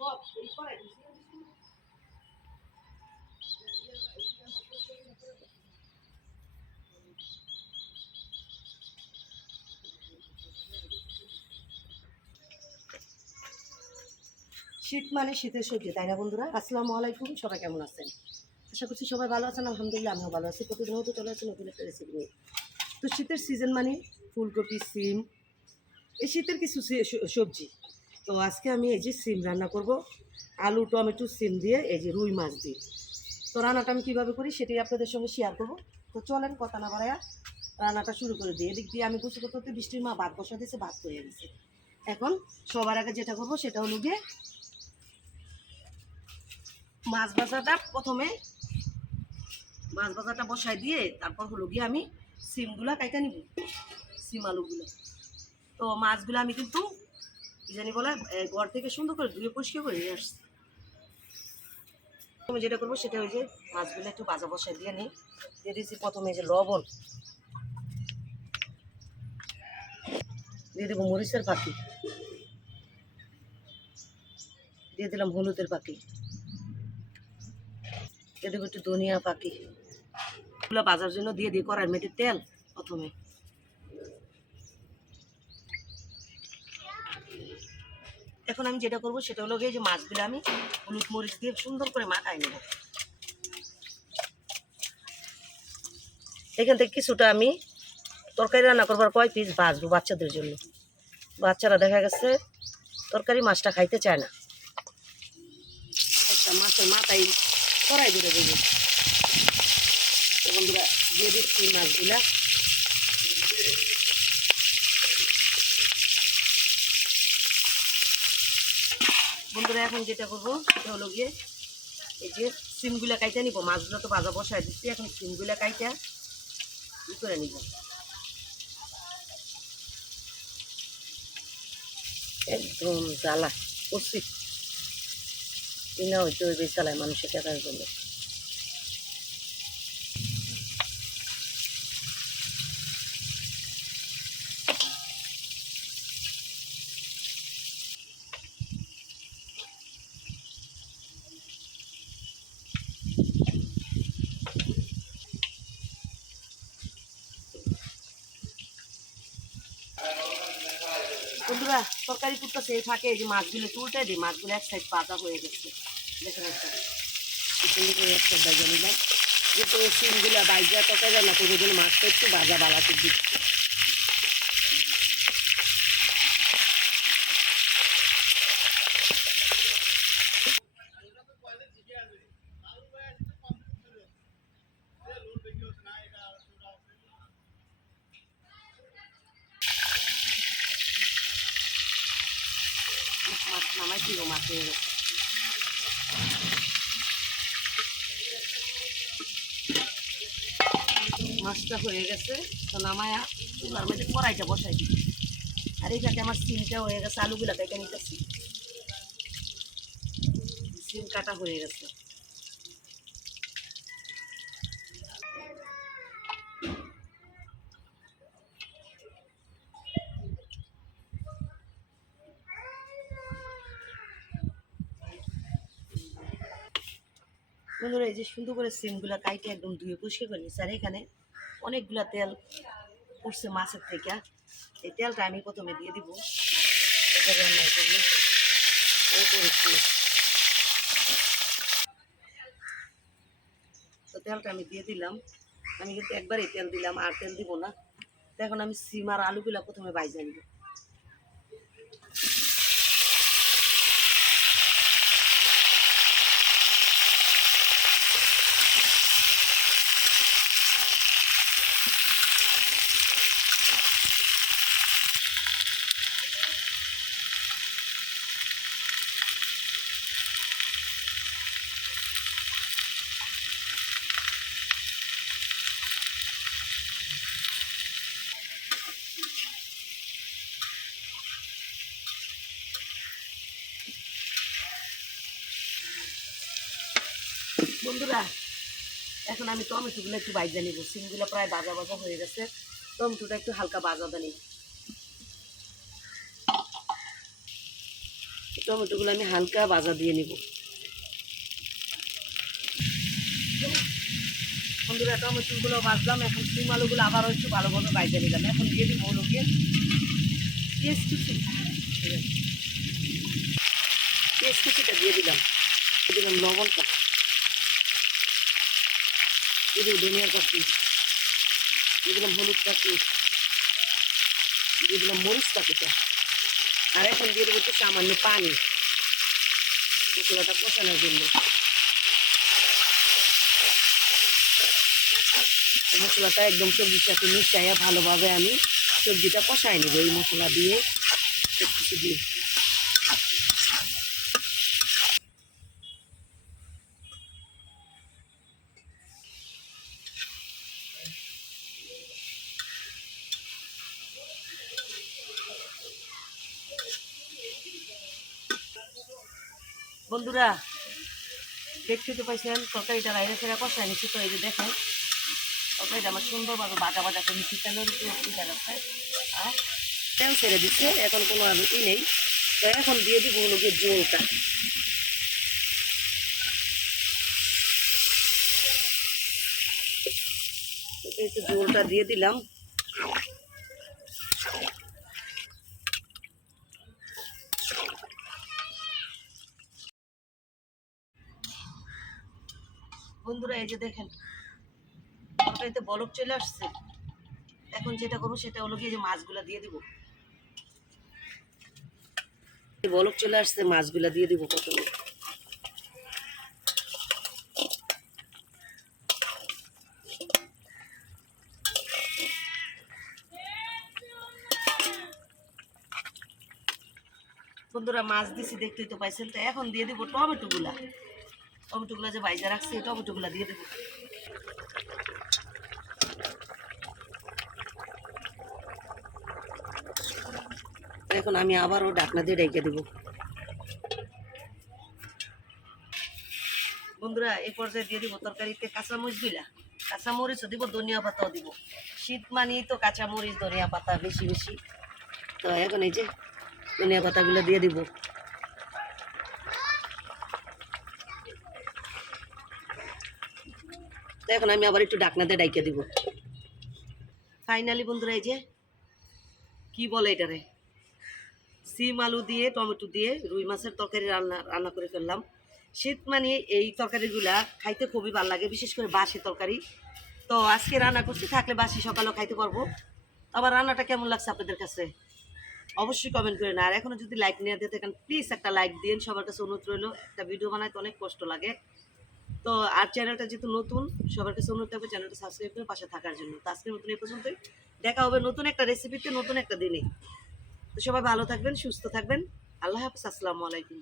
শীত মানে শীতের সবজি, তাই না বন্ধুরা? আসসালামু আলাইকুম, সবাই কেমন আছেন? আশা করছি সবাই ভালো আছেন। আলহামদুলিল্লাহ আমিও ভালো আছি। প্রতিদিন হতে চলে আসছে নতুন একটা রেসিপি নিয়ে। তো শীতের সিজন মানে ফুলকপি, সিম, এই শীতের কিছু সবজি। তো আজকে আমি এই যে সিম রান্না করব, আলু, টমেটো, সিম দিয়ে, এই যে রুই মাছ দিয়ে। তো রান্নাটা আমি কীভাবে করি সেটাই আপনাদের সঙ্গে শেয়ার করব। তো চলেন কথা না বাড়ায়া রান্নাটা শুরু করে দিই। এদিক দিয়ে আমি গুছু করতে বৃষ্টির মা ভাত বসা দিয়েছে, ভাত হয়ে গেছে। এখন সবার আগে যেটা করবো সেটা হলো গিয়ে মাছ ভাজাটা প্রথমে মাছ ভাজাটা বসাই দিয়ে তারপর হলো গিয়ে আমি সিমগুলা কাইটা নিব, সিম আলুগুলো। তো মাছগুলো আমি কিন্তু কি জানি বলে ঘর থেকে সুন্দর করে ধুয়ে পরিষ্কার করে নিয়ে আসছি। আমি যেটা করবো সেটা ওই যে মাছগুলো একটু ভাজা বসাই দিয়ে নিই। দিয়ে দিয়েছি প্রথমে এই যে লবণ, দিয়ে দেবো মরিচের পাখি, দিয়ে দিলাম হলুদের পাখি, দিয়ে দেবো একটু ধনিয়া পাখি। এগুলো ভাজার জন্য দিয়ে দিই কড়াইয়ের মধ্যে তেল। প্রথমে এখন আমি যেটা করবো সেটা হলো গিয়ে যে মাছগুলো আমি হলুদ মরিচ দিয়ে সুন্দর করে মাখাই নেব। এখান থেকে কিছুটা আমি তরকারি রান্না করবার কয় পিস ভাজবো বাচ্চাদের জন্য। বাচ্চারা দেখা গেছে তরকারি মাছটা খাইতে চায় না। একটা মাছের মাথায় কড়াই ধরে দেবো। বন্ধুরা দিয়ে দিচ্ছি মাছগুলা। বন্ধুরা এখন যেটা করবো সেটা হলো গিয়ে এই যে সিমগুলা কাইটা নিব। মাছগুলো তো ভাজা বসায় দিচ্ছি, এখন সিমগুলা কাইটা ই করে নিব। একদম জ্বালা করছি কিনা হইতে ওই বেশ জ্বালায় মানুষের টাকার জন্য। বন্ধুরা তরকারি করতেছে এই ফাঁকে এই যে মাছগুলো তুলতে দিই। মাছগুলো এক সাইড ভাজা হয়ে গেছে, দেখেন একটা সুন্দর করে এক সাইড ভাজা নিলাম। যেহেতু সিমগুলা বাইজা তরকারি রান্না করবো জন্য মাছটা একটু ভাজা বালাতে দিচ্ছি। মাছ নামাই দিব, মাছ হয়ে গেছে। মাছটা হয়ে গেছে, তো নামায়া চুলার মধ্যে কড়াইটা বসাই দিই। আর এই ফাঁকে আমার সিমটা হয়ে গেছে, আলুগুলা কেটে নিতেছি। সিম কাটা হয়ে গেছে। বন্ধুরা এই যে সুন্দর করে সিমগুলা কাইটে একদম ধুয়ে পরিষ্কার করে নিচ্ছি। আর এখানে অনেকগুলা তেল উঠছে মাছের থেকে। এই তেলটা আমি প্রথমে দিয়ে দিব রান্নার জন্য। তো তেলটা আমি দিয়ে দিলাম। আমি কিন্তু একবারই তেল দিলাম, আর তেল দিব না। তো এখন আমি সিম আর আলুগুলা প্রথমে ভাইজা নিব। বন্ধুরা এখন আমি টমেটোগুলো একটু ভাজা নিব। সিমগুলো প্রায় ভাজা ভাজা হয়ে গেছে, টমেটোটা একটু হালকা ভাজা নিই। টমেটোগুলো আমি হালকা ভাজা দিয়ে নিব। বন্ধুরা টমেটোগুলো ভাজলাম, এখন সিম আলুগুলো আবারও একটু ভালোভাবে ভাজা নিলাম। এখন দিয়ে দিব হলো গিয়ে পেঁয়াজ কুচি, পেঁয়াজ কুচিটা দিয়ে দিলাম, দিয়ে দিলাম লবণটা, দিয়ে দিব ধনিয়ার পাতি, দিয়ে দিলাম হলুদ পাতি, দিয়ে দিলাম মরিচ পাতিটা, আর এখন দিয়ে দেবো একটু সামান্য পানি মশলাটা কষানোর জন্য। মশলাটা একদম সবজির সাথে মিশাইয়া ভালোভাবে আমি সবজিটা কষাই নেব এই মশলা দিয়ে, সব কিছু দিয়ে। বন্ধুরা দেখতে তো পাইছেন তরকারিটা বাইরে ফেরা কষাই নিচ্ছি, তো এই যে দেখেন তরকারিটা আমার সুন্দরভাবে বাটা বাটা করে নিচ্ছি, তেলের উপরে উঠে যাচ্ছে আর তেল ছেড়ে দিচ্ছে, এখন কোনো আর নেই। তো এখন দিয়ে দিব হলো গিয়ে জলটা, এই তো জলটা দিয়ে দিলাম। বন্ধুরা এই যে দেখেন তরকারিতে বলক চলে আসছে, এখন যেটা করবো সেটা হলো গিয়ে যে মাছগুলা দিয়ে দিব। বলক চলে আসছে, মাছগুলা দিয়ে দিব প্রথমে। বন্ধুরা মাছ দিছি দেখতেই তো পাইছেন, তো এখন দিয়ে দিব টমেটোগুলা, টমেটোগুলা যে ভাইজা রাখছি এই টমেটোগুলা দিয়ে দেবো। এখন আমি আবারও ঢাকনা দিয়ে রেখে দেবো। বন্ধুরা এই পর্যায়ে দিয়ে দিব তরকারিতে কাঁচামরিচগুলা, কাঁচামরিচও দিব, ধনিয়া পাতাও দিব। শীত মানেই তো কাঁচামরিচ ধনিয়া পাতা বেশি বেশি, তো এখন এই যে ধনিয়া পাতাগুলো দিয়ে দিব। তো এখন আমি আবার একটু ঢাকনা দিয়ে ঢাইকে দিব। ফাইনালি বন্ধুরা এই যে কি বলে এটারে, সিম আলু দিয়ে টমেটো দিয়ে রুই মাছের তরকারি রান্না করে ফেললাম। শীত মানে এই তরকারিগুলা খাইতে খুবই ভালো লাগে, বিশেষ করে বাসি তরকারি। তো আজকে রান্না করছি, থাকলে বাসি সকালেও খাইতে পারবো। আবার রান্নাটা কেমন লাগছে আপনাদের কাছে অবশ্যই কমেন্ট করেন। আর এখনও যদি লাইক নিয়ে দিয়ে থাকেন প্লিজ একটা লাইক দিন, সবার কাছে অনুরোধ রইল। একটা ভিডিও বানাইতে অনেক কষ্ট লাগে, তো আর চ্যানেলটা যেহেতু নতুন সবার কাছে অনুরোধ থাকবে চ্যানেলটা সাবস্ক্রাইব করে পাশে থাকার জন্য। তো আজকের মতন এই পর্যন্তই, দেখা হবে নতুন একটা রেসিপিতে নতুন একটা দিনে। তো সবাই ভালো থাকবেন, সুস্থ থাকবেন, আল্লাহ হাফেজ, আসসালামু আলাইকুম।